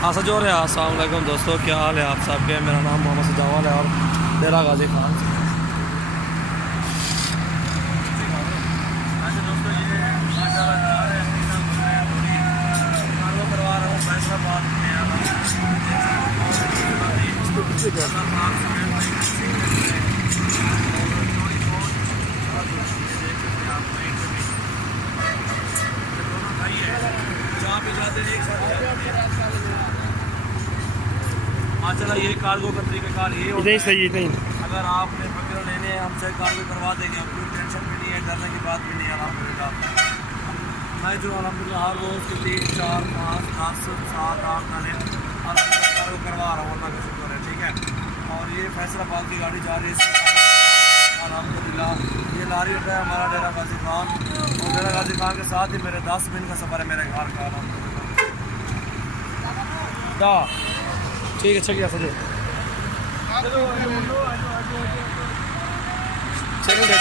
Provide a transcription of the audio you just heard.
आसा जोर है। अस्सलाम वालेकुम दोस्तों, क्या हाल है आप सबके। मेरा नाम मोहम्मद सजावाल है और डेरा गाजी खान। दोस्तों ये करवा रहा हूँ फैसलाबाद में। जहाँ पे जाते हैं एक साथ माशाल्लाह। ये कार्गो का तरीक़ाकार ये होता है। सही नहीं। अगर आपने बकरे लेने हैं हमसे कार्गो करवा देंगे, कोई टेंशन भी नहीं है, डरने की बात भी नहीं है। अल्हम्दुलिल्लाह मैं जो अल्हम्दुलिल्लाह हर रोज़ के 3, 4, 5, 10, 7, 8 नाले कार्गो करवा रहा हूँ, अल्लाह का शुक्र है। ठीक है। और ये फैसलाबाद की गाड़ी जा रही है अल्हम्दुलिल्लाह। ये लारी होता है हमारा डेरा गाजी खान, और डेरा गाजी खान के साथ ही मेरे 10 मिनट का सफ़र है मेरे घर का अल्हम्दुलिल्लाह। ठीक है, चलिए सजे चलिए।